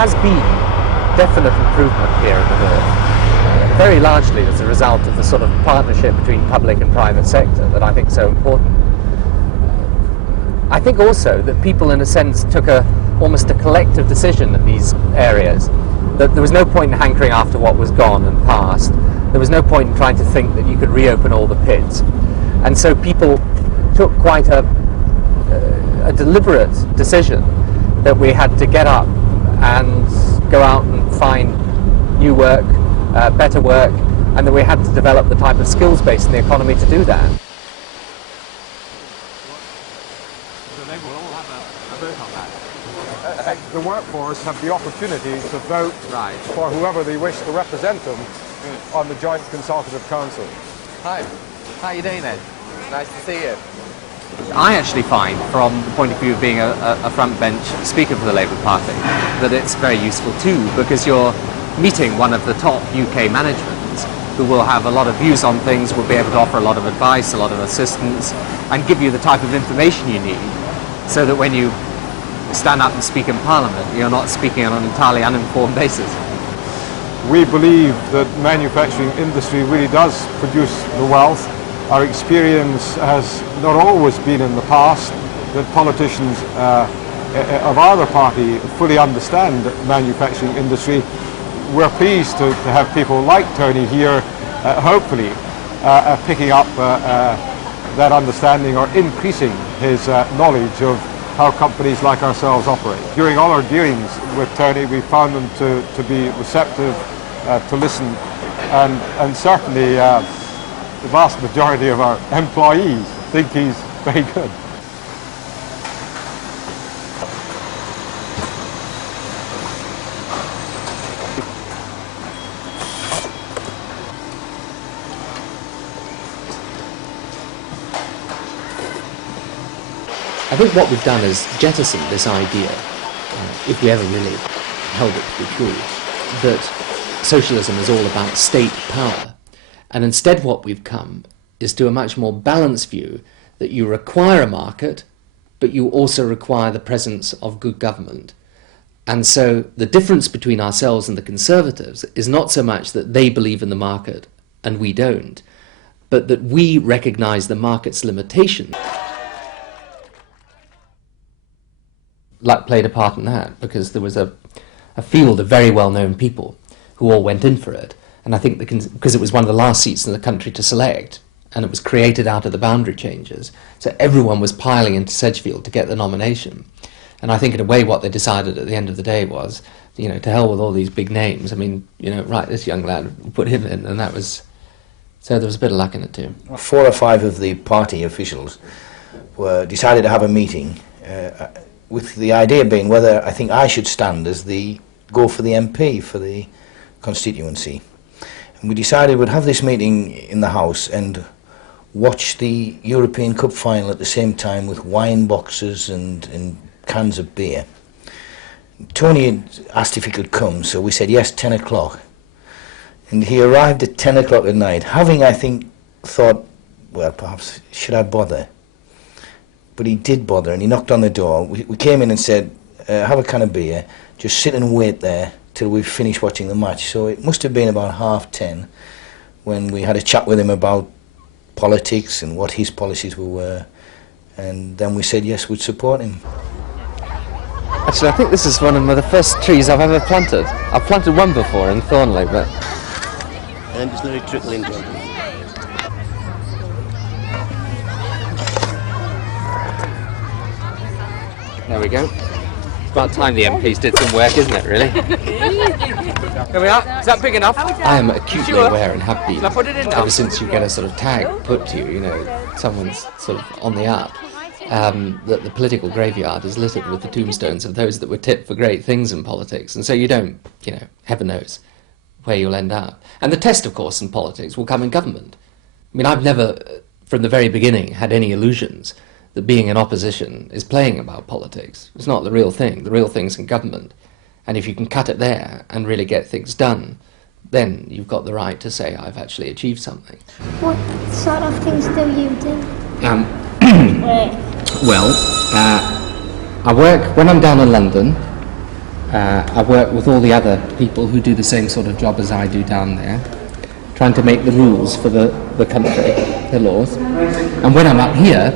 has been definite improvement here in the north, very largely as a result of the sort of partnership between public and private sector that I think is so important. I think also that people, in a sense, took almost a collective decision in these areas, that there was no point in hankering after what was gone and past. There was no point in trying to think that you could reopen all the pits. And so people took quite a deliberate decision that we had to get up and go out and find new work, better work, and that we had to develop the type of skills base in the economy to do that. So they will all have a vote on that? The workforce have the opportunity to vote for whoever they wish to represent them on the Joint Consultative Council. Hi, how are you doing then? Nice to see you. I actually find, from the point of view of being a front bench speaker for the Labour Party, that it's very useful too, because you're meeting one of the top UK managements who will have a lot of views on things, will be able to offer a lot of advice, a lot of assistance, and give you the type of information you need, so that when you stand up and speak in Parliament, you're not speaking on an entirely uninformed basis. We believe that manufacturing industry really does produce the wealth. Our experience has not always been in the past that politicians of either party fully understand manufacturing industry. We're pleased to have people like Tony here, hopefully picking up that understanding or increasing his knowledge of how companies like ourselves operate. During all our dealings with Tony, we found them to be receptive, to listen, and certainly the vast majority of our employees think he's very good. I think what we've done is jettisoned this idea, if we ever really held it to be true, that socialism is all about state power. And instead what we've come is to a much more balanced view that you require a market, but you also require the presence of good government. And so the difference between ourselves and the Conservatives is not so much that they believe in the market and we don't, but that we recognise the market's limitations. Luck played a part in that, because there was a field of very well-known people who all went in for it. And I think because it was one of the last seats in the country to select, and it was created out of the boundary changes, so everyone was piling into Sedgefield to get the nomination. And I think in a way what they decided at the end of the day was, to hell with all these big names. I mean, right, this young lad, put him in, and that was... So there was a bit of luck in it too. 4 or 5 of the party officials decided to have a meeting with the idea being whether I think I should stand as go for the MP for the constituency. And we decided we'd have this meeting in the House and watch the European Cup final at the same time with wine boxes and cans of beer. Tony had asked if he could come, so we said yes, 10 o'clock. And he arrived at 10 o'clock at night, having, I think, thought, well, perhaps, should I bother? But he did bother, and he knocked on the door. We came in and said, have a can of beer, just sit and wait there till we finish watching the match. So it must have been about 10:30 when we had a chat with him about politics and what his policies were, and then we said yes, we'd support him. Actually, I think this is one of the first trees I've ever planted. I've planted one before in Thornley, but... And just let it trickle in. There we go. It's about time the MPs did some work, isn't it, really? Here we are. Is that big enough? I am acutely aware and have been, Shall I put it in now? ever since you get a sort of tag put to you, someone's sort of on the up, that the political graveyard is littered with the tombstones of those that were tipped for great things in politics. And so you don't, heaven knows where you'll end up. And the test, of course, in politics will come in government. I mean, I've never, from the very beginning, had any illusions that being in opposition is playing about politics. It's not the real thing. The real thing's in government. And if you can cut it there and really get things done, then you've got the right to say, I've actually achieved something. What sort of things do you do? Well, I work, when I'm down in London, I work with all the other people who do the same sort of job as I do down there, trying to make the rules for the country, the laws. And when I'm up here,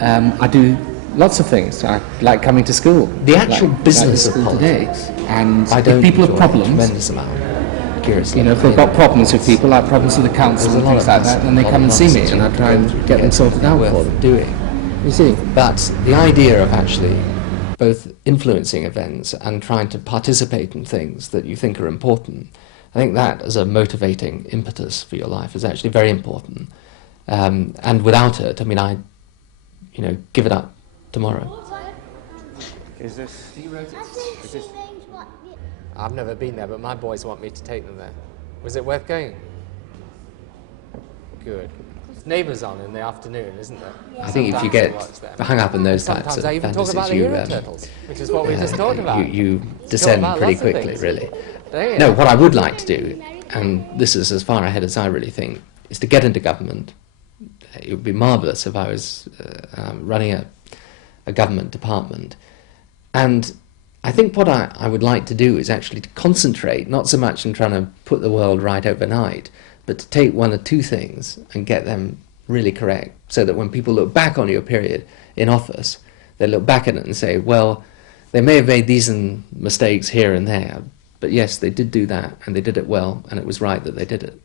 I do lots of things. I like coming to school. The actual business like of politics. And I don't if people have enjoy problems, a tremendous amount, curiously. You know, if they've got problems with people, like problems with the council and things like that, then they come and see me, and I try and get them sorted out for them. Doing. You see, But the idea of actually both influencing events and trying to participate in things that you think are important, I think that as a motivating impetus for your life is actually very important. And without it, I mean, I give it up tomorrow. Is this? I've never been there, but my boys want me to take them there. Was it worth going? Good. Neighbours on in the afternoon, isn't there? I think if you get hung up in those types Sometimes of I even talk about fantasies, the you, hero turtles, which is what we just talked about. you descend about pretty lots of quickly, things. really. Don't you? No, what I would like to do, and this is as far ahead as I really think, is to get into government. It would be marvellous if I was running a government department. And I think what I would like to do is actually to concentrate, not so much in trying to put the world right overnight, but to take one or two things and get them really correct, so that when people look back on your period in office, they look back at it and say, well, they may have made these mistakes here and there, but yes, they did do that, and they did it well, and it was right that they did it.